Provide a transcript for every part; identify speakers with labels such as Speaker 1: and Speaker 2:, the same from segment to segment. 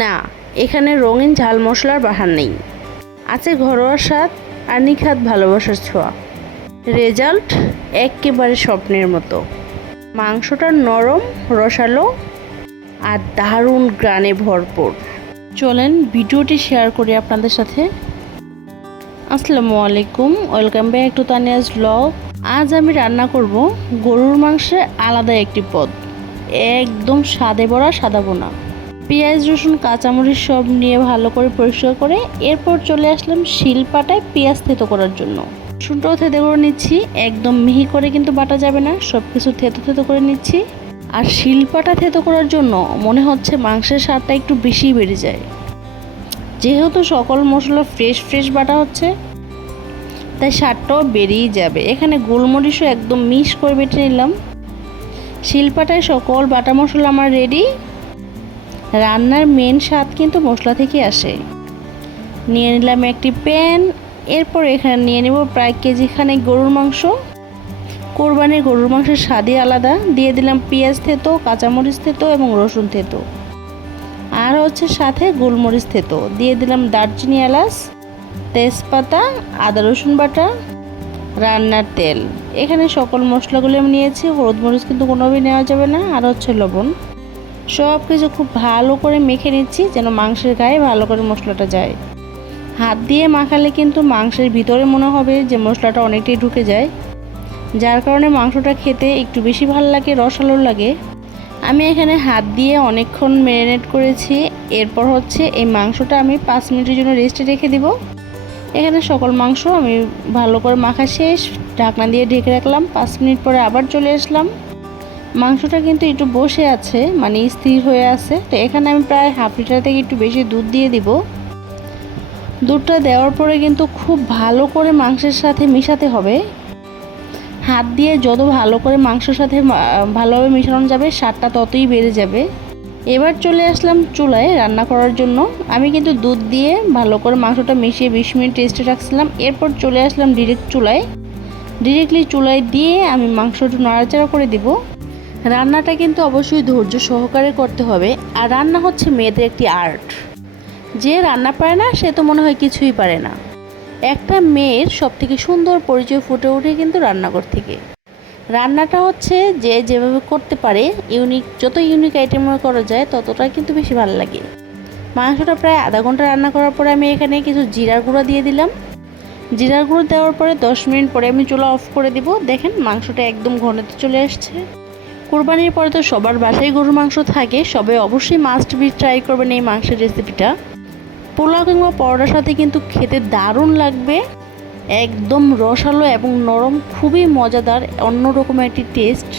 Speaker 1: না, এখানে রঙিন ঝাল মশলার বাহার নেই। আছে ঘরোয়া স্বাদ আর নিখাত ভালোবাসার ছোঁয়া। রেজাল্ট একেবারে স্বপ্নের মতো। মাংসটা নরম, রসালো আর দারুণ গ্রানে ভরপুর। চলেন ভিডিওটি শেয়ার করি আপনাদের সাথে। আসসালামু আলাইকুম, welcome back to Tania's blog. আজ আমি রান্না করব গরুর মাংসের আলাদা একটি পদ। একদম স্বাদে ভরা সাদা বোনা পেঁয়াজ, রসুন, কাঁচামরিচ সব নিয়ে ভালো করে পরিষ্কার করে এরপর চলে আসলাম শিলপাটায় পেঁয়াজ থেতো করার জন্য। রসুনটাও থেতো করে নিচ্ছি, একদম মিহি করে কিন্তু বাটা যাবে না সব কিছু থেতো থেতো করে নিচ্ছি। আর শিলপাটা থেতো করার জন্য মনে হচ্ছে মাংসের স্বাদটা একটু বেশি বেড়ে যায়। যেহেতু সকল মশলা ফ্রেশ ফ্রেশ বাটা হচ্ছে, তাই স্বাদটাও বেরিয়ে যাবে। এখানে গোলমরিচও একদম মিশ করে বেটে নিলাম। শিলপাটায় সকল বাটা মশলা আমার রেডি রান্নার মেন স্বাদ কিন্তু মশলা থেকে আসে। নিয়ে নিলাম একটি প্যান এরপর এখানে নিয়ে নেব প্রায় কেজিখানে গরুর মাংস। কোরবানির গরুর মাংসের স্বাদই আলাদা। দিয়ে দিলাম পেঁয়াজ থেতো, কাঁচামরিচ থেতো এবং রসুন থেতো। আর হচ্ছে সাথে গোলমরিচ থেতো। দিয়ে দিলাম দারচিনি এলাচ, তেজপাতা, আদা রসুন বাটা, রান্নার তেল। এখানে সকল মশলাগুলো আমি নিয়েছি। হলুদ মরিচ কিন্তু কোনোভাবেই নেওয়া যাবে না। আর হচ্ছে লবণ। সব কিছু খুব ভালো করে মেখে নিচ্ছি যেন মাংসের গায়ে ভালো করে মশলাটা যায়। হাত দিয়ে মাখালে কিন্তু মাংসের ভিতরে মনে হবে যে মশলাটা অনেকটাই ঢুকে যায়। যার কারণে মাংসটা খেতে একটু বেশি ভালো লাগে, রসালো লাগে। আমি এখানে হাত দিয়ে অনেকক্ষণ ম্যারিনেট করেছি। এরপর হচ্ছে এই মাংসটা আমি পাঁচ মিনিটের জন্য রেস্টে রেখে দিব। এখানে সকল মাংস আমি ভালো করে মাখা শেষ। ঢাকনা দিয়ে ঢেকে রাখলাম। পাঁচ মিনিট পরে আবার চলে আসলাম। মাংসটা কিন্তু একটু বসে আছে মানে স্থির হয়ে আছে। তো এখানে আমি প্রায় হাফ লিটার থেকে একটু বেশি দুধ দিয়ে দিব। দুধটা দেওয়ার পরে কিন্তু খুব ভালো করে মাংসের সাথে মিশাতে হবে। হাত দিয়ে যত ভালো করে মাংসের সাথে ভালোভাবে মিশানো যাবে, স্বাদটা ততই বেড়ে যাবে। এবার চলে আসলাম চুলায় রান্না করার জন্য। আমি কিন্তু দুধ দিয়ে ভালো করে মাংসটা মিশিয়ে বিশ মিনিট টেস্টে রাখছিলাম। এরপর চলে আসলাম ডিরেক্ট চুলায়। ডিরেক্টলি চুলায় দিয়ে আমি মাংসটা নাড়াচাড়া করে দিব। রান্নাটা কিন্তু অবশ্যই ধৈর্য সহকারে করতে হবে, আর রান্না হচ্ছে মেয়েদের একটি আর্ট। যে রান্না পারে না, সে তো মনে হয় কিছুই পারে না। একটা মেয়ের সব থেকে সুন্দর পরিচয় ফুটে ওঠে কিন্তু রান্নাঘর থেকে। রান্নাটা হচ্ছে যে যেভাবে করতে পারে, ইউনিক, যত ইউনিক আইটেম করা যায়, ততটা কিন্তু বেশি ভালো লাগে। মাংসটা প্রায় আধা ঘণ্টা রান্না করার পরে আমি এখানে কিছু জিরার গুঁড়ো দিয়ে দিলাম। জিরার গুঁড়ো দেওয়ার পরে দশ মিনিট পরে আমি চুলা অফ করে দিব। দেখেন মাংসটা একদম ঘনতে চলে আসছে। কোরবানির পরে তো সবার বাসায় গরুর মাংস থাকে সবাই অবশ্যই মাস্ট বি ট্রাই করবেন এই মাংসের রেসিপিটা পোলাও কিংবা পরোটার সাথে কিন্তু খেতে দারুণ লাগবে। একদম রসালো এবং নরম, খুবই মজাদার অন্য অন্যরকম একটি টেস্ট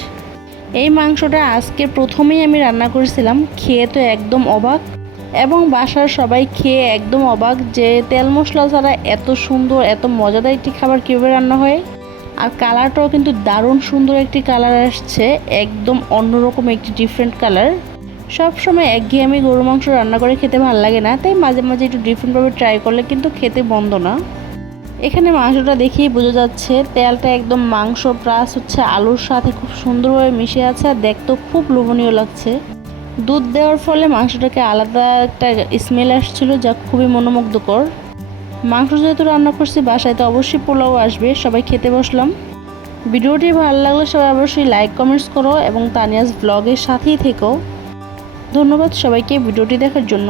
Speaker 1: এই মাংসটা আজকে প্রথমেই আমি রান্না করেছিলাম, খেয়ে তো একদম অবাক। এবং বাসার সবাই খেয়ে একদম অবাক যে তেল মশলা ছাড়া এত সুন্দর, এত মজাদার একটি খাবার কীভাবে রান্না হয়। আর কালারটাও কিন্তু দারুণ সুন্দর একটি কালার আসছে, একদম অন্যরকম একটি ডিফারেন্ট কালার। সব সময় একঘেয়েমি গরু মাংস রান্না করে খেতে ভালো লাগে না, তাই মাঝে মাঝে একটু ডিফারেন্টভাবে ট্রাই করলে কিন্তু খেতে বন্ধ না। এখানে মাংসটা দেখেই বোঝা যাচ্ছে, তেলটা একদম মাংস প্লাস হচ্ছে আলুর সাথে খুব সুন্দরভাবে মিশে আছে আর দেখতেও খুব লোভনীয় লাগছে। দুধ দেওয়ার ফলে মাংসটাকে আলাদা একটা স্মেল আসছিল যা খুবই মনোমুগ্ধকর। মাংস যেহেতু রান্না করছি, বাসায় তো অবশ্যই পোলাও আসবে, সবাই খেতে বসলাম। ভিডিওটি ভালো লাগলে সবাই অবশ্যই লাইক কমেন্টস করো এবং তানিয়াজ ব্লগের সাথেই থেকো। ধন্যবাদ সবাইকে ভিডিওটি দেখার জন্য।